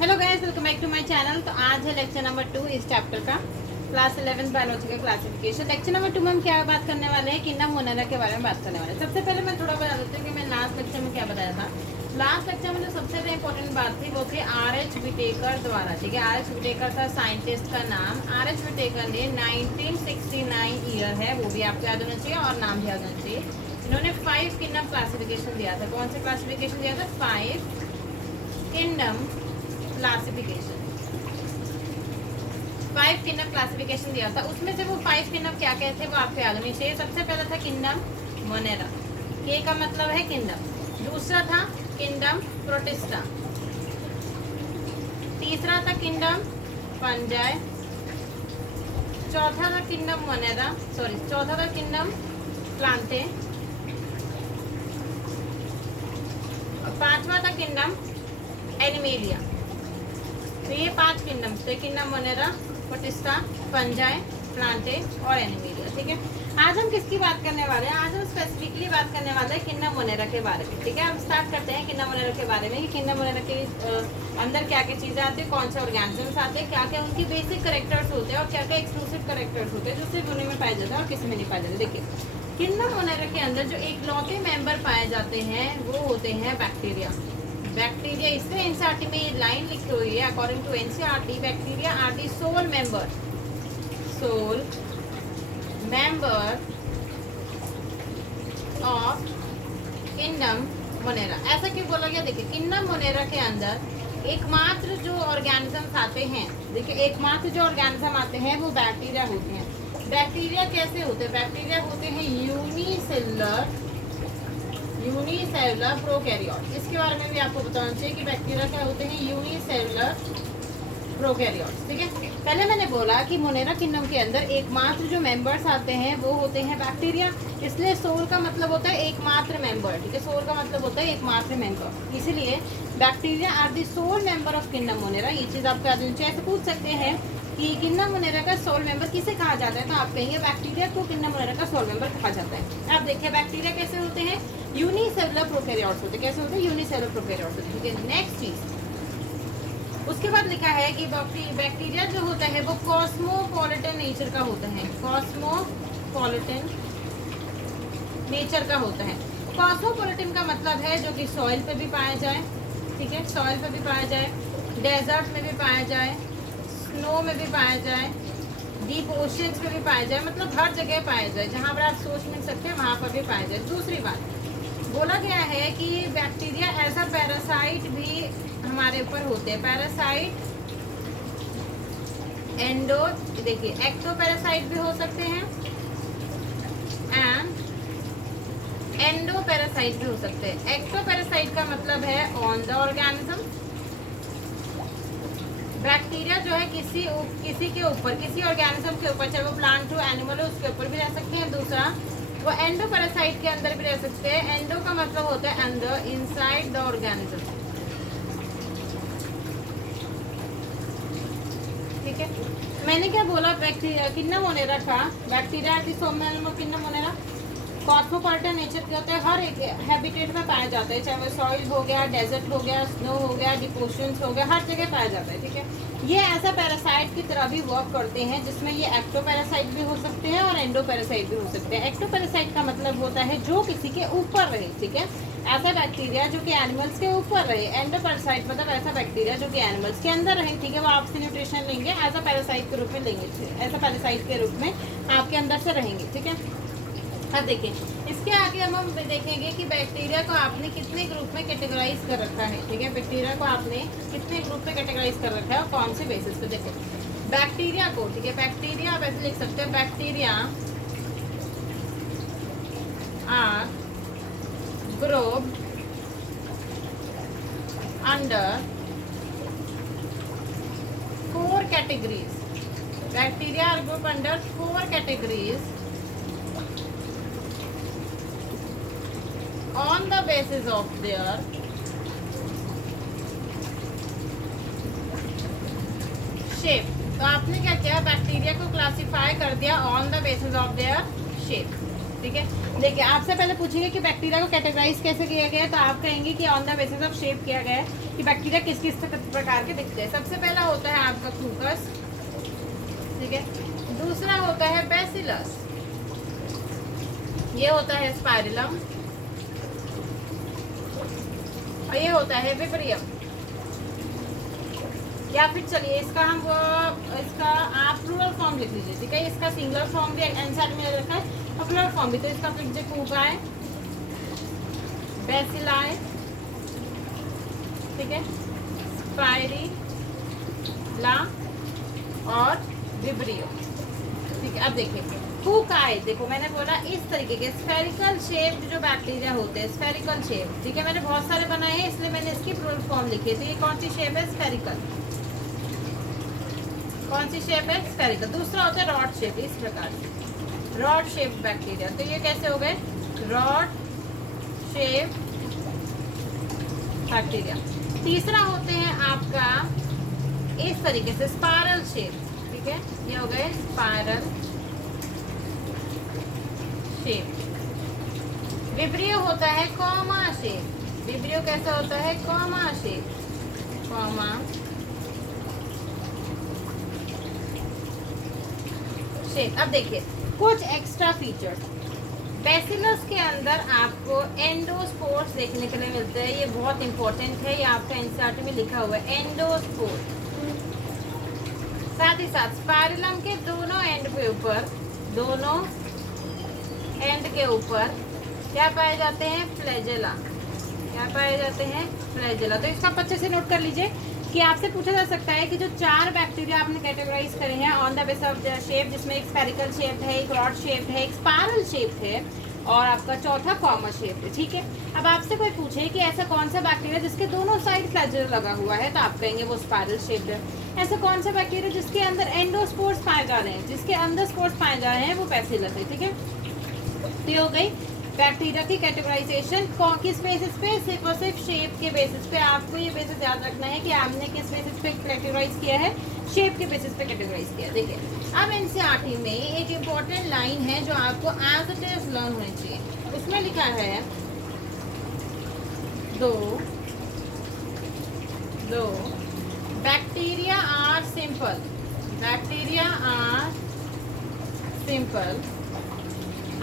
Hello guys, welcome back to my channel. तो आज है लेक्चर नंबर 2 इस चैप्टर का, क्लास 11 बायोलॉजी का क्लासिफिकेशन। लेक्चर नंबर 2 में हम क्या बात करने वाले हैं? किंगडम मोनेरा के बारे में बात करने वाले हैं। सबसे पहले मैं थोड़ा बता देती हूँ कि मैं लास्ट लेक्चर में क्या बताया था। लास्ट लेक्चर में जो सबसे ज़्यादा इंपॉर्टेंट बात थी वो थी R.H. विटेकर द्वारा। ठीक है, R.H. विटेकर था साइंटिस्ट का नाम। R.H. विटेकर ने 1969 ईयर है, वो भी आपको याद होना चाहिए और नाम भी याद होना चाहिए। इन्होंने 5 किंगडम क्लासिफिकेशन दिया था। कौन सा क्लासिफिकेशन दिया था? 5 किंगडम क्लासिफिकेशन। 5 किंगडम क्लासिफिकेशन दिया था। उसमें से वो 5 किंगडम क्या क्या थे वो आपको याद होनी चाहिए। सबसे पहला था किंगडम मोनेरा, के का मतलब है किंगडम। दूसरा था किंगडम प्रोटिस्टा। तीसरा था किंगडम फंजाई। चौथा था किंगडम मोनेरा, चौथा था किंगडम प्लांटे। और पांचवा था किंगडम एनिमेलिया। तो ये 5 किंगडम्स थे, kingdom Monera, protista, fungi, Plantae और एनिमेलिया। ठीक है, आज हम किसकी बात करने वाले हैं? आज हम स्पेसिफिकली बात करने वाले हैं किंगडम मोनेरा के बारे में। ठीक है, हम स्टार्ट करते हैं किंगडम मोनेरा के बारे में कि किंगडम मोनेरा के अंदर क्या क्या चीज़ें आती है, कौन से ऑर्गेनिजम्स आते हैं, क्या क्या उनकी बेसिक करेक्टर्स होते हैं और क्या क्या एक्सक्लूसिव करेक्टर्स होते हैं जो सिर्फ उन्हीं में पाए जाते हैं और किसी में नहीं पाए जाते। देखिए, किंगडम मोनेरा के अंदर जो इकलौते मेंबर पाए जाते हैं वो होते हैं बैक्टीरिया। बैक्टीरिया, इसमें एनसीईआरटी में ये लाइन लिखी हुई है, according to NCERT bacteria are the sole member of kingdom Monera. ऐसा क्यों बोला गया? देखिए, किंगडम मोनेरा के अंदर एकमात्र जो ऑर्गेनिजम्स आते हैं, देखिए एकमात्र जो ऑर्गेनिज्म आते हैं वो बैक्टीरिया होते हैं। बैक्टीरिया कैसे होते हैं? बैक्टीरिया होते हैं यूनिसेलुलर प्रोकैरियोट। इसके बारे में भी आपको बताना चाहिए कि बैक्टीरिया क्या होते हैं, यूनिसेलुलर प्रोकैरियोट्स। ठीक है, पहले मैंने बोला कि मोनेरा किंगडम के अंदर एकमात्र जो मेंबर्स आते हैं वो होते हैं बैक्टीरिया। इसलिए सोल का मतलब होता है एकमात्र मेंबर। ठीक है, सोल का मतलब होता है एकमात्र मेंबर, इसीलिए bacteria are the sole member of kingdom Monera. ये चीज़ आपको याद होनी चाहिए। ऐसे पूछ सकते हैं कि किंगडम मोनेरा का सोल मेंबर किसे कहा जाता है, तो आप कहेंगे बैक्टीरिया को किंगडम मोनेरा का सोल मेंबर कहा जाता है। अब देखिए बैक्टीरिया कैसे होते हैं, यूनिसेलुलर प्रोकैरियोट्स होते हैं। कैसे होते हैं? यूनिसेलुलर प्रोकैरियोट्स होते हैं। ठीक है, नेक्स्ट चीज उसके बाद लिखा है कि बैक्टीरिया जो होता है वो कॉस्मोपॉलिटन नेचर का होता है। कॉस्मोपॉलिटन नेचर का होता है। कॉस्मोपॉलिटन का मतलब है जो कि सॉइल पे भी पाया जाए। ठीक है, सॉइल पे भी पाया जाए, डेजर्ट में भी पाया जाए, स्नो में भी पाया जाए, डीप ओशियंस में भी पाया जाए, मतलब हर जगह पाया जाए। जहाँ पर आप सोच नहीं सकते वहाँ पर भी पाया जाए। दूसरी बात बोला गया है कि बैक्टीरिया एज अ पैरासाइट भी हमारे ऊपर होते हैं। पैरासाइट देखिए एक्टो पैरासाइट भी हो सकते हैं एंड एंडो पैरासाइट भी हो सकते हैं। एक्टो पैरासाइट का मतलब है ऑन द ऑर्गेनिज्म। बैक्टीरिया जो है किसी के ऊपर, किसी ऑर्गेनिज्म के ऊपर, चाहे वो प्लांट हो एनिमल हो, उसके ऊपर भी रह सकते हैं। दूसरा वो एंडो पैरासाइट के अंदर भी रह सकते हैं। एंडो का मतलब होता है अंदर, इनसाइड द ऑर्गेनिज्म। ठीक है, मैंने क्या बोला? बैक्टीरिया किंगडम मोनेरा का bacteria kingdom Monera cosmopolitan nature के होते हैं। हर एक हैबिटेट में पाया जाता है, चाहे वो सॉइल हो गया, डेजर्ट हो गया, स्नो हो गया, डीप ओशियंस हो गया, हर जगह पाया जाता है। ठीक है, ये ऐसा पैरासाइट की तरह भी वर्क करते हैं जिसमें ये एक्टो पैरासाइट भी हो सकते हैं और एंडो पैरासाइट भी हो सकते हैं। एक्टो पैरासाइट का मतलब होता है जो किसी के ऊपर रहे। ठीक है, ऐसा बैक्टीरिया जो कि एनिमल्स के ऊपर रहे। एंडो पैरासाइट मतलब ऐसा बैक्टीरिया जो कि एनिमल्स के अंदर रहे। ठीक है, वो आपसे न्यूट्रिशन लेंगे, एज अ पैरासाइट के रूप में लेंगे, ऐसा पैरासाइट के रूप में आपके अंदर से रहेंगे। ठीक है, अब देखिए इसके आगे हम देखेंगे कि बैक्टीरिया को आपने कितने ग्रुप में कैटेगराइज कर रखा है। ठीक है, बैक्टीरिया को आपने कितने ग्रुप में कैटेगराइज कर रखा है और कौन से बेसिस पे। देखो बैक्टीरिया को, ठीक है, बैक्टीरिया आप ऐसे लिख सकते हैं, bacteria are group under 4 categories. Bacteria are group under 4 categories on the basis of their shape। तो आपने क्या किया? बैक्टीरिया को क्लासिफाई कर दिया on the basis of their shape. ठीक है। देखिए आपसे पहले पूछेंगे कि बैक्टीरिया को कैटेगराइज कैसे किया गया है, तो आप कहेंगे कि on the basis of shape किया गया है कि बैक्टीरिया किस किस प्रकार के दिखते हैं। सबसे पहला होता है आपका क्यूकस, ठीक है। दूसरा होता है बैसिलस, ये होता है स्पाइरलम, और ये होता है विब्रियम। या फिर चलिए इसका आप प्लूरल फॉर्म लिख लीजिए, ठीक है। इसका सिंगुलर फॉर्म भी आंसर में रखा है और प्लूरल फॉर्म भी, तो इसका फिर से पुपाए, बैसिलाई, ठीक है, स्पाइरिला और विब्रियो, ठीक है। अब देखिए पुकाए, देखो मैंने बोला इस तरीके के स्फेरिकल शेप जो बैक्टीरिया होते हैं, स्फेरिकल शेप, ठीक है। मैंने बहुत सारे बनाए हैं इसलिए मैंने इसकी प्लूरल फॉर्म लिखी है। तो ये कौन सी शेप है? स्फेरिकल। कौन सी शेप है? स्फेरिकल। दूसरा होता है रॉड शेप, इस प्रकार से रॉड शेप बैक्टीरिया, तो ये कैसे हो गए? Rod shape bacteria. तीसरा होते हैं आपका इस तरीके से स्पाइरल शेप, ठीक है, ये हो गए स्पाइरल शेप। विब्रियो होता है कॉमा शेप, विब्रियो कैसा होता है? Comma shape, comma shape. अब देखिए कुछ एक्स्ट्रा फीचर्स, बैसिलस के अंदर आपको एंडोस्पोर्स देखने के लिए मिलते हैं। ये बहुत इंपॉर्टेंट है, ये आपका एनसीईआरटी में लिखा हुआ है एंडोस्पोर। साथ ही साथ स्पाइरलम के दोनों एंड के ऊपर, दोनों एंड के ऊपर क्या पाए जाते हैं? फ्लैजेला। क्या पाए जाते हैं? फ्लैजेला। तो इसका अच्छे से नोट कर लीजिए कि आपसे पूछा जा सकता है कि जो 4 बैक्टीरिया आपने कैटेगराइज करे हैं on the base of the shape, जिसमें एक स्फेरिकल शेप है, एक रॉड शेप है, एक स्पाइरल शेप है और आपका चौथा कॉमा शेप है, ठीक है। अब आपसे कोई पूछे कि ऐसा कौन सा बैक्टीरिया जिसके दोनों साइड फ्लैजेला लगा हुआ है, तो आप कहेंगे वो स्पाइरल शेप है। ऐसा कौन सा बैक्टीरिया जिसके अंदर एंडोस्पोर्स पाए जा रहे हैं, जिसके अंदर स्पोर्स पाए जा रहे हैं, वो बैसिलस है, ठीक है। तो हो गई बैक्टीरिया की कैटेगराइजेशन। किस बेसिस पे? सिर्फ और सिर्फ शेप के बेसिस पे। आपको ये बेसिस याद रखना है कि आपने किस बेसिस पे कैटेगराइज किया है? शेप के बेसिस पे कैटेगराइज किया। देखिए अब एनसीईआरटी में एक इम्पोर्टेंट लाइन है जो आपको एज इट इज लर्न होनी चाहिए। उसमें लिखा है though bacteria are simple, bacteria are simple.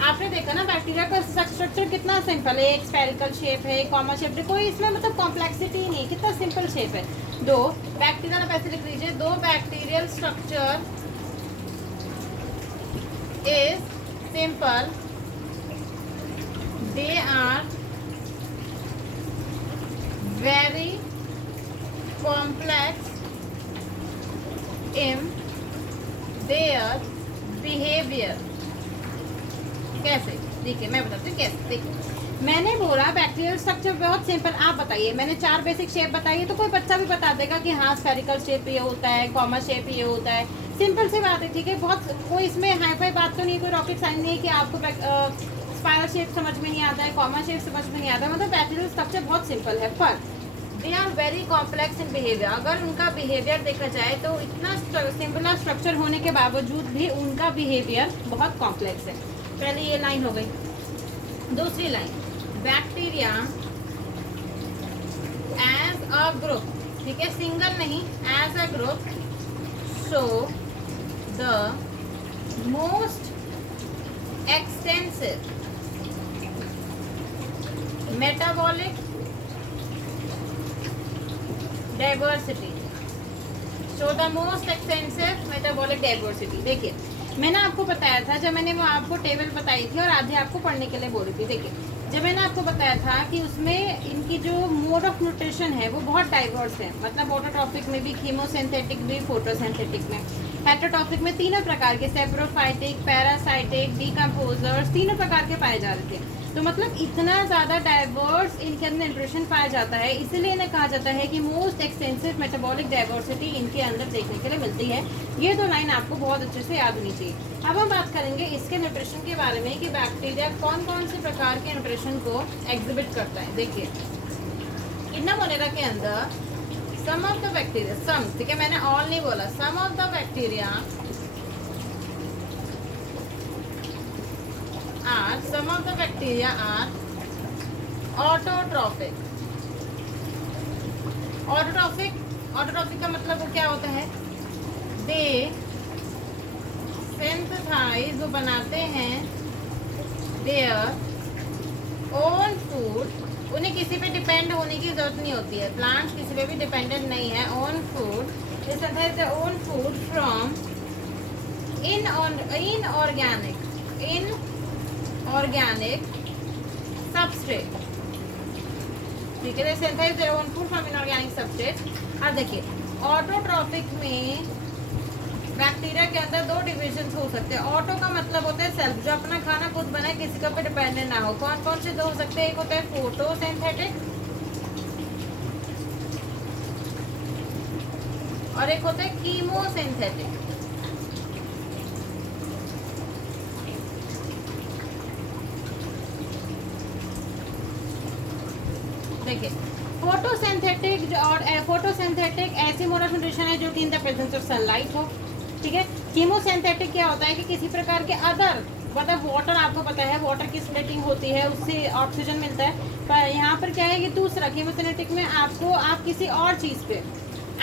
आपने देखा ना बैक्टीरिया का स्ट्रक्चर कितना सिंपल है, एक स्फेरिकल शेप है, एक कॉमा शेप है, कोई इसमें मतलब कॉम्प्लेक्सिटी नहीं, कितना सिंपल शेप है। दो बैक्टीरिया, आप ऐसे लिख लीजिए, though bacterial structure is simple, they are very complex in their behaviour. कैसे? देखिए मैं बताती हूँ कैसे। देखिए मैंने बोला बैक्टीरियल स्ट्रक्चर बहुत सिंपल, आप बताइए। मैंने 4 बेसिक शेप बताई है, तो कोई बच्चा भी बता देगा कि हाँ स्फेरिकल शेप ये होता है, कॉमा शेप ये होता है। सिंपल सी बात है, ठीक है। बहुत कोई इसमें हाई फाई बात तो नहीं, कोई रॉकेट साइंस नहीं है कि आपको स्पाइरल शेप समझ में नहीं आता है, कॉमा शेप समझ में नहीं आता है। मतलब बैक्टीरियल स्ट्रक्चर बहुत सिंपल है, पर they are very complex in behaviour. अगर उनका बिहेवियर देखा जाए तो इतना सिंपल स्ट्रक्चर होने के बावजूद भी उनका बिहेवियर बहुत कॉम्प्लेक्स है। पहले ये लाइन हो गई। दूसरी line, bacteria as a group, ठीक है, सिंगल नहीं, as a group show the most extensive metabolic diversity, show the most extensive metabolic diversity. देखिए मैंने आपको बताया था, जब मैंने वो आपको टेबल बताई थी और आधे आपको पढ़ने के लिए बोली थी। देखिए जब मैंने आपको बताया था कि उसमें इनकी जो मोड ऑफ न्यूट्रिशन है वो बहुत डाइवर्स है, मतलब ऑटोट्रॉफिक में भी, कीमोसिंथेटिक भी, फोटोसिंथेटिक में। हेटेरोट्रॉफिक में तीनों प्रकार के, सेप्रोफाइटिक, पैरासाइटिक, डिकम्पोजर्स, तीनों प्रकार के पाए जा रहे थे। तो मतलब इतना ज़्यादा डाइवर्स इनके अंदर न्यूट्रिशन पाया जाता है, इसीलिए इन्हें कहा जाता है कि मोस्ट एक्सटेंसिव मेटाबॉलिक डाइवर्सिटी इनके अंदर देखने के लिए मिलती है। ये दो लाइन आपको बहुत अच्छे से याद होनी चाहिए। अब हम बात करेंगे इसके न्यूट्रिशन के बारे में कि बैक्टीरिया कौन कौन से प्रकार के न्यूट्रिशन को एग्जिबिट करता है। देखिए किन्ना मोनेरा के अंदर some of the bacteria, some, ठीक है, मैंने ऑल नहीं बोला, some of the bacteria are some of the bacteria are autotrophic. Autotrophic का मतलब वो क्या होता है, दे सिंथेसाइज, वो बनाते हैं देयर ओन फूड, उन्हें किसी पे डिपेंड होने की जरूरत नहीं होती है, प्लांट्स किसी पे भी डिपेंडेंट नहीं है, own food, they synthesise their own food from inorganic substrate, ठीक है, they synthesise their own food from inorganic substrate. अब देखिए ऑटोट्रॉफिक में बैक्टीरिया के अंदर दो डिविजन हो सकते हैं। ऑटो का मतलब होता है सेल्फ, जो अपना खाना खुद बनाए, किसी का पे डिपेंडेंट ना हो। कौन कौन से दो हो सकते हैं, एक होता है फोटोसिंथेटिक और एक होता है कीमोसिंथेटिक। देखिए फोटोसिंथेटिक और फोटोसिंथेटिक ऐसी मोड ऑफ न्यूट्रिशन है जो कि in the presence of sunlight हो, ठीक है। कीमोसिंथेटिक क्या होता है कि किसी प्रकार के अदर, मतलब वाटर, आपको पता है वाटर की स्प्लिटिंग होती है, उससे ऑक्सीजन मिलता है, पर यहाँ पर क्या है कि दूसरा कीमोसिंथेटिक में आपको आप किसी और चीज़ पे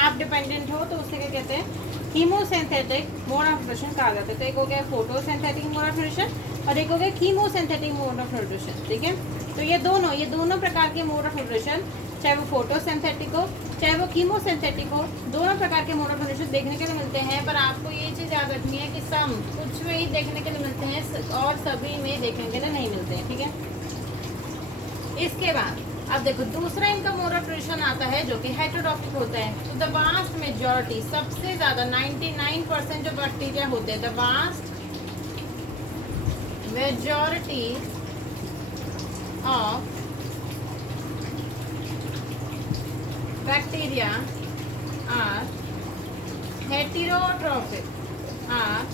आप डिपेंडेंट हो, तो उससे क्या कहते हैं, कीमोसिंथेटिक मोड ऑफ न्यूट्रिशन कहा जाता है। तो एक हो गया फोटोसिंथेटिक मोड ऑफ न्यूट्रिशन और एक हो गया कीमोसिंथेटिक मोड ऑफ न्यूट्रिशन, ठीक है। तो ये दोनों प्रकार के मोड ऑफ न्यूट्रिशन, चाहे वो फोटोसिंथेटिक हो चाहे वो कीमोसिंथेटिक हो, दोनों प्रकार के मोड ऑफ न्यूट्रिशन देखने के लिए मिलते हैं। पर आपको ये चीज़ याद रखनी है कि सम कुछ में ही देखने के लिए मिलते हैं और सभी में देखने के लिए नहीं मिलते हैं, ठीक है। इसके बाद अब देखो दूसरा इनका मोड ऑफ न्यूट्रिशन आता है जो कि हेटेरोट्रॉफिक होता है। तो द वास्ट मेजॉरिटी, सबसे ज़्यादा 99% जो बैक्टीरिया होते हैं, the vast majority of bacteria are heterotrophic, अब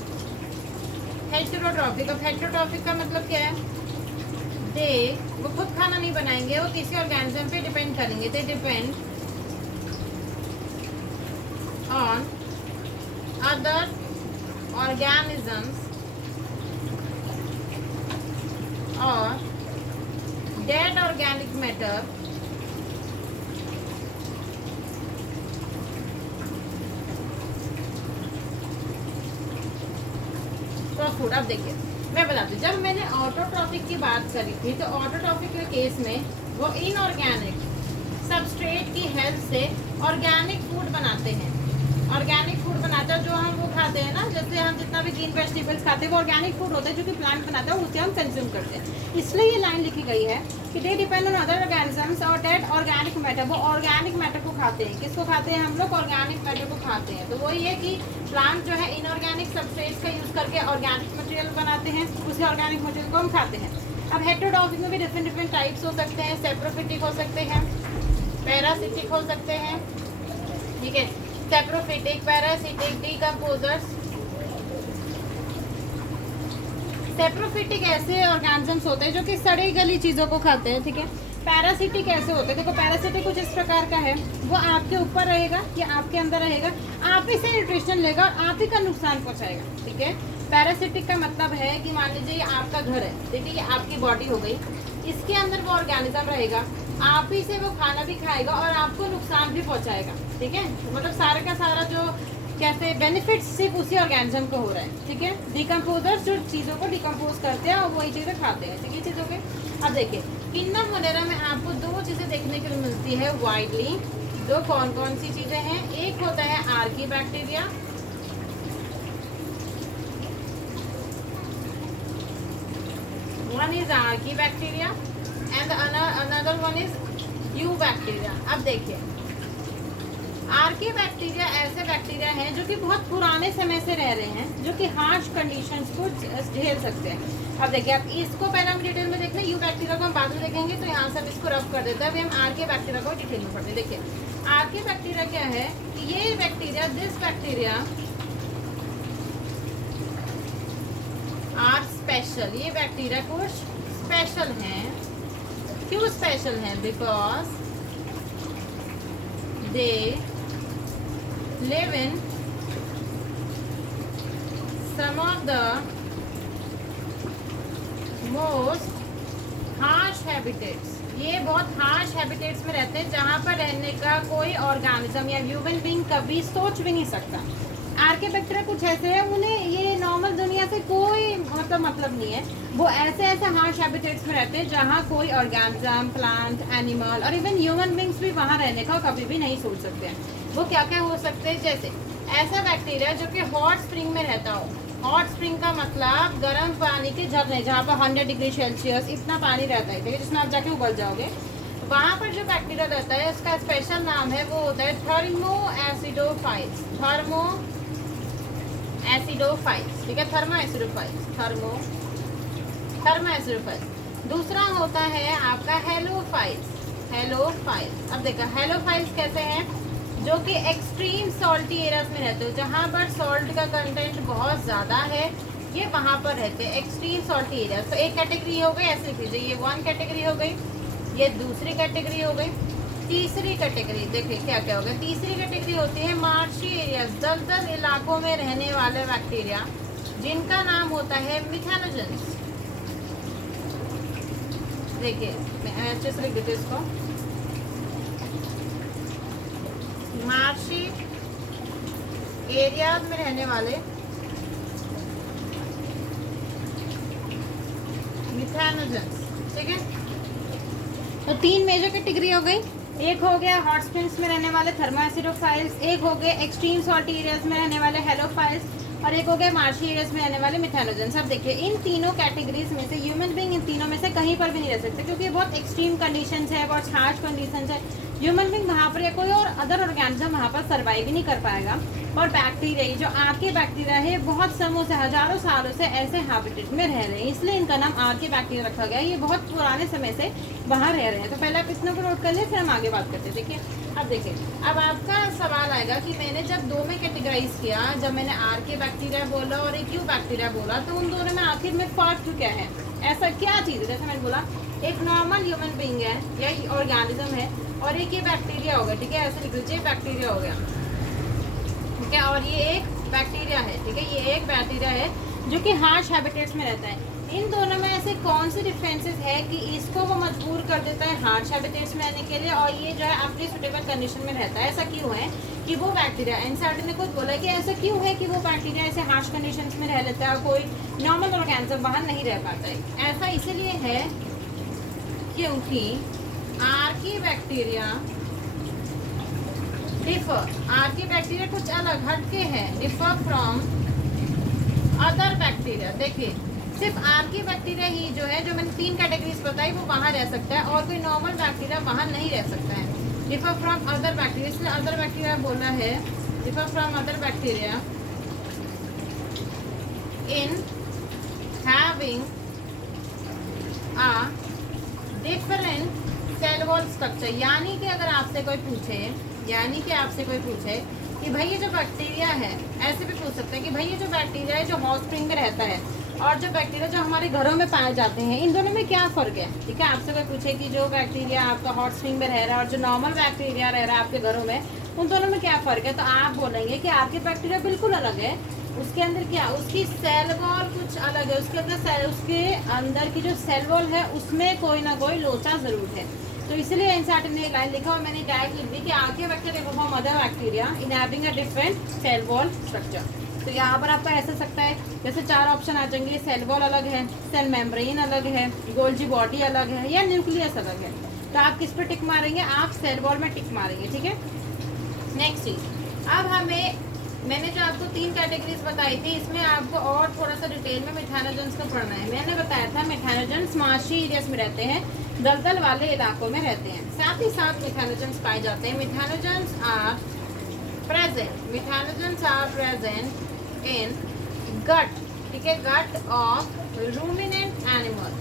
heterotrophic का मतलब क्या है, दे वो खुद खाना नहीं बनाएंगे, वो किसी ऑर्गेनिज्म पे डिपेंड करेंगे, they depend on other organisms और डेड ऑर्गेनिक मैटर फूड। अब देखिए मैं बताती हूँ, जब मैंने ऑटोट्रॉफिक की बात करी थी तो ऑटोट्रॉफिक के केस में वो इनऑर्गेनिक सबस्ट्रेट की हेल्प से ऑर्गेनिक फूड बनाते हैं। ऑर्गेनिक फूड बनाते हैं जो हम वो खाते हैं ना, जैसे हम जितना भी ग्रीन वेजिटेबल्स खाते हैं वो ऑर्गेनिक फूड होता है जो कि प्लांट बनाता है, उसे हम कंज्यूम करते हैं। इसलिए ये लाइन लिखी गई है कि they depend on other organisms और डेड ऑर्गेनिक मैटर, वो ऑर्गेनिक मैटर को खाते हैं। किसको खाते हैं, हम लोग ऑर्गेनिक मैटर को खाते हैं। तो वही है कि प्लांट जो है इनऑर्गेनिक सबस्ट्रेट्स का यूज़ करके ऑर्गेनिक मटेरियल बनाते हैं, उसी ऑर्गेनिक मटेरियल को हम खाते हैं। अब हेटेरोट्रॉफिक में भी डिफरेंट टाइप्स हो सकते हैं, सेप्रोफिटिक हो सकते हैं, पैरासिटिक हो सकते हैं, ठीक है। Saprophytic, parasitic, decomposers. सेप्रोफिटिक ऐसे ऑर्गेनिजम्स होते हैं जो कि सड़ी गली चीज़ों को खाते हैं, ठीक है। पैरासिटिक ऐसे होते हैं, देखो पैरासिटिक कुछ इस प्रकार का है, वो आपके ऊपर रहेगा या आपके अंदर रहेगा, आप ही से न्यूट्रिशन लेगा और आप ही का नुकसान पहुंचाएगा, ठीक है। पैरासिटिक का मतलब है कि मान लीजिए ये आपका घर है, देखिए ये आपकी बॉडी हो गई, इसके अंदर वो ऑर्गेनिज्म रहेगा, आप ही से वो खाना भी खाएगा और आपको नुकसान भी पहुंचाएगा, ठीक है। मतलब सारे का सारा जो कैसे बेनिफिट्स सिर्फ उसी ऑर्गेनिज्म को हो रहा है, ठीक है। डिकम्पोजर्स जो चीज़ों को डिकम्पोज करते हैं और वही चीज़ें खाते हैं, ठीक है, चीज़ों के। अब देखिए किंगडम वगैरह में आपको दो चीज़ें देखने को मिलती है वाइडली। दो कौन कौन सी चीज़ें हैं, एक होता है Archie bacteria, one is Archie bacteria and another one is you bacteria. अब देखिए आर्की बैक्टीरिया ऐसे बैक्टीरिया हैं जो कि बहुत पुराने समय से रह रहे हैं, जो कि हार्श कंडीशंस को झेल सकते हैं। अब देखिए आप इसको पहले हम डिटेल में देखना, यू बैक्टीरिया को हम बाद में देखेंगे, तो यहाँ से हम इसको रफ कर देते हैं। अभी हम आर्की बैक्टीरिया को डिटेल में पढ़ते हैं। देखिए आर्की बैक्टीरिया क्या है, ये bacteria, this bacteria are special, ये बैक्टीरिया कुछ स्पेशल हैं। क्यों स्पेशल हैं, because they live in some of the most harsh habitats, ये बहुत हार्श हैबिटेट्स में रहते हैं जहाँ पर रहने का कोई ऑर्गेनिज्म या ह्यूमन बीइंग कभी सोच भी नहीं सकता। आर्कियोबैक्टीरिया कुछ ऐसे हैं, उन्हें ये नॉर्मल दुनिया से कोई मतलब नहीं है। वो ऐसे हार्श हैबिटेट्स में रहते हैं जहाँ कोई ऑर्गेनिज्म, प्लांट, एनिमल और इवन ह्यूमन बींग्स भी वहाँ रहने का कभी भी नहीं सोच सकते हैं। वो क्या क्या हो सकते हैं, जैसे ऐसा बैक्टीरिया जो कि हॉट स्प्रिंग में रहता हो। हॉट स्प्रिंग का मतलब गर्म पानी के झरने, जहाँ पर 100 डिग्री सेल्सियस इतना पानी रहता है, ठीक है, जिसमें आप जाके उबल जाओगे। वहाँ पर जो बैक्टीरिया रहता है उसका स्पेशल नाम है, वो होता है थर्मो एसिडोफाइल्स। थर्मो एसिडोफाइल्स, ठीक है, थर्मो एसिडोफाइल्स। दूसरा होता है आपका हेलोफाइल्स। अब देखो हेलोफाइल्स कैसे हैं, जो कि एक्सट्रीम सॉल्टी एरियाज में रहते हो, जहाँ पर सॉल्ट का कंटेंट बहुत ज़्यादा है, ये वहाँ पर रहते हैं एक्सट्रीम सॉल्टी एरियाज। तो एक कैटेगरी हो गई, ऐसे कीजिए, ये 1 कैटेगरी हो गई, ये दूसरी कैटेगरी हो गई। तीसरी कैटेगरी देखिए क्या क्या होगा। तीसरी कैटेगरी होती है मार्शी एरियाज, दलदल इलाकों में रहने वाले बैक्टीरिया, जिनका नाम होता है मिथेनोजेंस। देखिए मैं अच्छे से लिख देती हूँ इसको, मार्शी एरियाज में रहने वाले मिथेनोजेंस, ठीक है। तो 3 मेजर कैटेगरी हो गई। एक हो गया हॉट स्प्रिंग्स में रहने वाले थर्मो एसिडोफाइल्स, एक हो गए एक्सट्रीम सॉल्टी एरियाज में रहने वाले हेलोफाइल्स, और एक हो गए मार्शी एरियाज में रहने वाले मिथेनोजेंस। अब देखिए इन तीनों कैटेगरीज में से ह्यूमन बीइंग इन तीनों में से कहीं पर भी नहीं रह सकते, क्योंकि ये बहुत एक्सट्रीम कंडीशंस है, बहुत हार्श कंडीशंस है। ह्यूमन बीइंग वहाँ पर या कोई और अदर ऑर्गेनिज्म वहाँ पर सर्वाइव ही नहीं कर पाएगा। और बैक्टीरिया, जो आर्कियोबैक्टीरिया है, बहुत समों से हजारों सालों से ऐसे हैबिटेट में रह रहे हैं, इसलिए इनका नाम आर्कियोबैक्टीरिया रखा गया है। ये बहुत पुराने समय से वहाँ रह रहे हैं। तो पहले आप इतना को नोट कर लिए, फिर हम आगे बात करते हैं। देखिए अब देखिए, अब आपका सवाल आएगा कि मैंने जब 2 में कैटेगराइज किया, जब मैंने आर्कियोबैक्टीरिया बोला और एक यूबैक्टीरिया बोला, तो उन दोनों में आखिर में फर्क क्या है, ऐसा क्या चीज़ है। जैसे मैंने बोला एक नॉर्मल ह्यूमन बीइंग है या ऑर्गेनिज्म है, और एक ये बैक्टीरिया हो गया, ठीक है, ऐसे लिख लीजिए बैक्टीरिया हो गया, ठीक है, और ये एक बैक्टीरिया है, ठीक है, ये एक बैक्टीरिया है जो कि हार्श हैबिटेट्स में रहता है। इन दोनों में ऐसे कौन से डिफरेंसेस है कि इसको वो मजबूर कर देता है हार्श हैबिटेट्स में रहने के लिए, और ये जो है अपनी सुटेबल कंडीशन में रहता है। ऐसा क्यों है कि वो बैक्टीरिया, एनसीईआरटी ने कुछ बोला कि ऐसा क्यों है कि वो बैक्टीरिया ऐसे हार्श कंडीशंस में रह लेता है और कोई नॉर्मल ऑर्गेनिज्म बाहर नहीं रह पाता है। ऐसा इसलिए है क्योंकि आर्कियोबैक्टीरिया कुछ अलग हटके हैं, डिफर फ्रॉम अदर बैक्टीरिया। देखिए सिर्फ आर्कियोबैक्टीरिया ही जो है, जो मैंने 3 कैटेगरीज बताई, वो वहाँ रह सकता है और कोई नॉर्मल बैक्टीरिया वहाँ नहीं रह सकता है। डिफर फ्रॉम अदर बैक्टीरिया, इसलिए अदर बैक्टीरिया बोला है, differ from other bacteria in having a different cell wall structure. यानी कि अगर आपसे कोई पूछे कि भाई ये जो बैक्टीरिया है, ऐसे भी पूछ सकते हैं कि भाई ये जो बैक्टीरिया है जो हॉट स्प्रिंग में रहता है और जो बैक्टीरिया जो हमारे घरों में पाए जाते हैं, इन दोनों में क्या फ़र्क है। ठीक है, आपसे कोई पूछे कि जो बैक्टीरिया आपका हॉट स्प्रिंग में रह रहा है और जो नॉर्मल बैक्टीरिया रह रहा है आपके घरों में, उन दोनों में क्या फ़र्क है, तो आप बोलेंगे कि आपके बैक्टीरिया बिल्कुल अलग है। उसके अंदर क्या, उसकी सेल वॉल कुछ अलग है, उसके अंदर की जो सेल वॉल है उसमें कोई ना कोई लोचा ज़रूर है। तो इसलिए एनसीईआरटी ने लाइन लिखा और मैंने डायरेक्ट लिख दी कि archaebacteria perform other bacteria in having a different cell wall structure. तो यहाँ पर आपका ऐसा सकता है, जैसे 4 ऑप्शन आ जाएंगे, सेल वॉल अलग है, सेल मेम्ब्रेन अलग है, गोल्जी बॉडी अलग है, या न्यूक्लियस अलग है। तो आप किस पर टिक मारेंगे, आप सेल वॉल में टिक मारेंगे। ठीक है, नेक्स्ट चीज, अब मैंने जो आपको 3 कैटेगरीज बताई थी, इसमें आपको और थोड़ा सा डिटेल में मिथेनोजेंस को पढ़ना है। मैंने बताया था मिथेनोजेंस मार्शी एरियाज में रहते हैं, दलदल वाले इलाकों में रहते हैं। साथ ही साथ मिथेनोजेंस पाए जाते हैं। Methanogens are present in gut, ठीक है, gut of ruminant animals.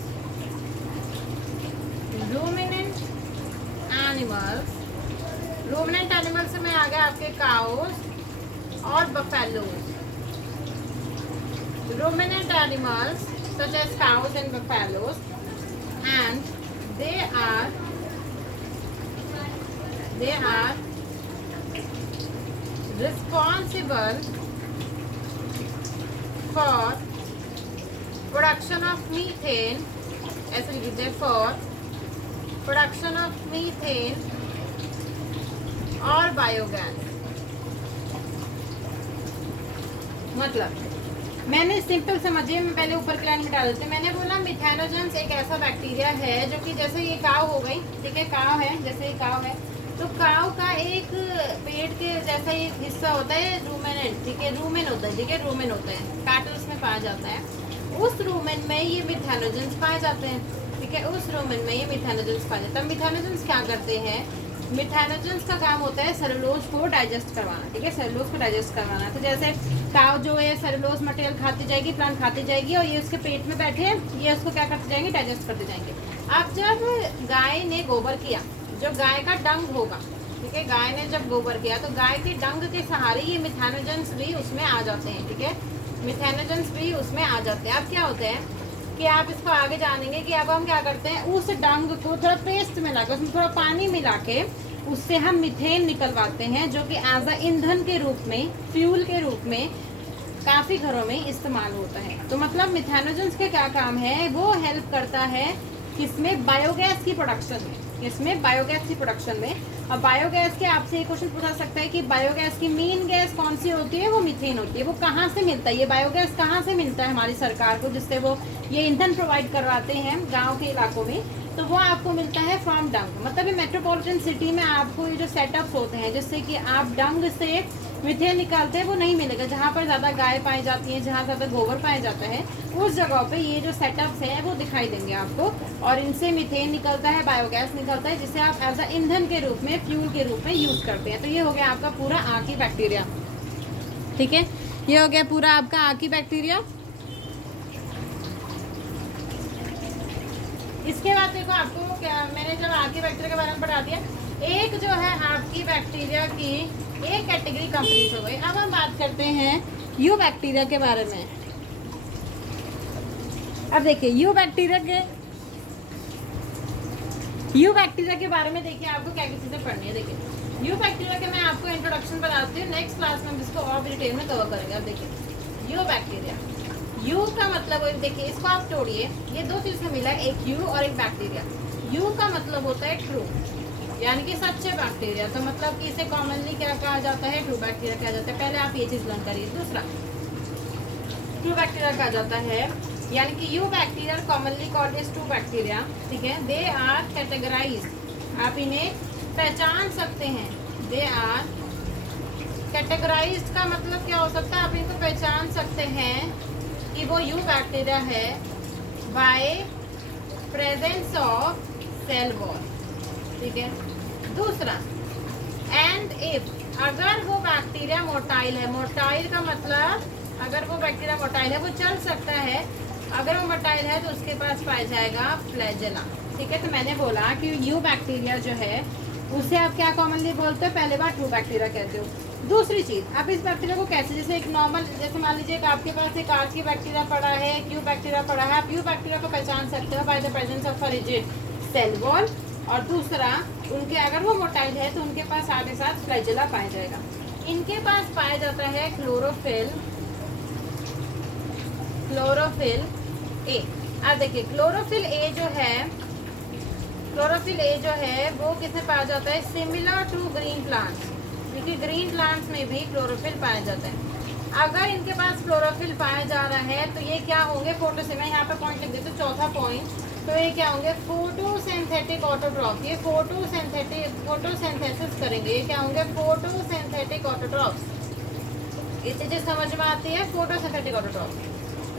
Ruminant animals में आ गया आपके काउस और buffaloes. Ruminant animals such as cows and buffaloes, and they are responsible for production of methane ऐसे लिख दीजिए, फॉर प्रोडक्शन ऑफ मीथेन और बायोगैस। मतलब मैंने सिंपल समझिए, मैं पहले ऊपर की लाइन मिटा देती हूँ। मैंने बोला मिथेनोजेंस एक ऐसा बैक्टीरिया है जो कि जैसे ये काव हो गई, ठीक है, काव है, जैसे ये काव है, तो काव का एक पेट के जैसा एक हिस्सा होता है रूमेनेंट, ठीक है, रूमेन होता है, ठीक है, रूमेन होता है, काटल उसमें पाया जाता है। उस रूमेन में ये मिथेनोजेंस पाए जाते हैं, ठीक है, उस रूमेन में ये मिथेनोजेंस पाए जाते हैं। मिथेनोजेंस क्या करते हैं? मिथेनोजेंस का काम होता है सेलुलोज को डाइजेस्ट करवाना, ठीक है, सेलुलोज को डाइजेस्ट करवाना। तो जैसे काव जो है सेलुलोज मटेरियल खाती जाएगी, प्लांट खाती जाएगी, और ये उसके पेट में बैठे हैं, ये उसको क्या करते जाएंगे? डाइजेस्ट करते जाएंगे। अब जब गाय ने गोबर किया, जो गाय का डंग होगा, ठीक है, गाय ने जब गोबर किया तो गाय के डंग के सहारे ये मिथेनोजेंस भी उसमें आ जाते हैं, ठीक है, मिथेनोजेंस भी उसमें आ जाते हैं। अब क्या होता है कि आप इसको आगे जानेंगे कि अब हम क्या करते हैं, उस डंग को थोड़ा पेस्ट मिला के, उसमें थोड़ा पानी मिला के, उससे हम मीथेन निकलवाते हैं, जो कि एज अ ईंधन के रूप में, फ्यूल के रूप में काफ़ी घरों में इस्तेमाल होता है। तो मतलब मिथेनोजेंस के क्या काम है? वो हेल्प करता है किसमें? बायोगैस की प्रोडक्शन में, इसमें बायोगैस की प्रोडक्शन में। और बायोगैस के आपसे एक क्वेश्चन पूछा सकता है कि बायोगैस की मेन गैस कौन सी होती है? वो मीथेन होती है। वो कहाँ से मिलता है? ये बायोगैस कहाँ से मिलता है हमारी सरकार को, जिससे वो ये ईंधन प्रोवाइड करवाते हैं गाँव के इलाकों में? तो वो आपको मिलता है फ्रॉम डंग। मतलब ये मेट्रोपॉलिटन सिटी में आपको ये जो सेटअप्स होते हैं जिससे कि आप डंग से मीथेन निकालते हैं, वो नहीं मिलेगा। जहाँ पर ज़्यादा गाय पाई जाती हैं, जहाँ ज़्यादा गोबर पाया जाता है, उस जगह पे ये जो सेटअप्स हैं वो दिखाई देंगे आपको, और इनसे मीथेन निकलता है, बायोगैस निकलता है, जिसे आप एज अ ईंधन के रूप में, फ्यूल के रूप में यूज़ करते हैं। तो ये हो गया आपका पूरा आकी बैक्टीरिया, ठीक है, ये हो गया पूरा आपका आकी बैक्टीरिया। इसके बाद देखो आपको क्या, मैंने जब आकी बैक्टीरिया के बारे में पढ़ा दिया, एक जो है आपकी बैक्टीरिया की एक कैटेगरी कंप्लीट हो गई। अब हम बात करते हैं यू बैक्टीरिया के बारे में। अब देखिए यू बैक्टीरिया के बारे में देखिए आपको क्या क्या चीज़ें पढ़नी है। देखिए यू बैक्टीरिया के मैं आपको इंट्रोडक्शन बताती हूँ, नेक्स्ट क्लास में हम इसको और डिटेल में कवर करेंगे। अब देखिए यू बैक्टीरिया, यू का मतलब, देखिए इसको आप तोड़िए, ये दो चीज़ से मिला है, एक यू और एक बैक्टीरिया। यू का मतलब होता है ट्रू, यानी कि सच्चे बैक्टीरिया। तो मतलब कि इसे कॉमनली क्या कहा जाता है? ट्रू बैक्टीरिया कहा जाता है। पहले आप ये चीज़ लर्न करिए। दूसरा, ट्रू बैक्टीरिया कहा जाता है, यानी कि eubacteria commonly called as true bacteria, ठीक है। दे आर कैटेगराइज्ड, आप इन्हें पहचान सकते हैं। दे आर कैटेगराइज्ड का मतलब क्या हो सकता है? आप इनको पहचान सकते हैं कि वो यू बैक्टीरिया है by presence of cell wall, ठीक है। दूसरा, एंड इफ, अगर वो बैक्टीरिया मोटाइल है, मोटाइल का मतलब अगर वो बैक्टीरिया मोटाइल है, वो चल सकता है, अगर वो मोटाइल है तो उसके पास पाया जाएगा फ्लैजेला, ठीक है। तो मैंने बोला कि यू बैक्टीरिया जो है उसे आप क्या कॉमनली बोलते हो? पहले बार ट्रू बैक्टीरिया कहते हो। दूसरी चीज़, आप इस बैक्टीरिया को कैसे, जैसे एक नॉर्मल, जैसे मान लीजिए कि आपके पास एक आर्की बैक्टीरिया पड़ा है, एक यू बैक्टीरिया पड़ा है, आप यू बैक्टीरिया को पहचान सकते हो by the presence of a rigid cell wall, और दूसरा उनके अगर वो मोटाइल है तो उनके पास साथ ही साथ फ्लैजेला पाया जाएगा। इनके पास पाया जाता है क्लोरोफिल ए। अब देखिए क्लोरोफिल ए जो है वो किसमें पाया जाता है? सिमिलर टू ग्रीन प्लांट्स, क्योंकि ग्रीन प्लांट्स में भी क्लोरोफिल पाया जाता है। अगर इनके पास क्लोरोफिल पाया जा रहा है तो ये क्या होंगे? मैं यहाँ पे पॉइंट लिख देते, चौथा पॉइंट, तो ये क्या होंगे? Photosynthetic autotroph. ये फोटोसिंथेसिस करेंगे, ये क्या होंगे? Photosynthetic autotroph. ये चीजें समझ में आती है, फोटोसिंथेटिक ऑटोट्रॉफ।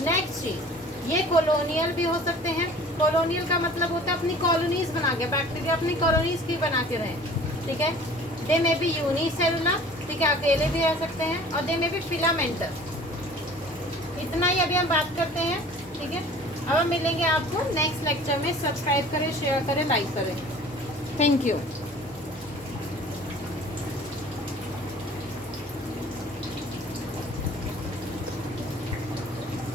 नेक्स्ट चीज, ये कॉलोनियल भी हो सकते हैं। कॉलोनियल का मतलब होता है अपनी कॉलोनीज बना के, बैक्टीरिया अपनी कॉलोनीज की बना के रहें, ठीक है। दे में भी यूनिसेलुलर, ठीक है, अकेले भी रह सकते हैं, और दे में भी फिलामेंटस। इतना ही अभी हम बात करते हैं, ठीक है। अब हम मिलेंगे आपको नेक्स्ट लेक्चर में। सब्सक्राइब करें, शेयर करें, लाइक करें। Thank you.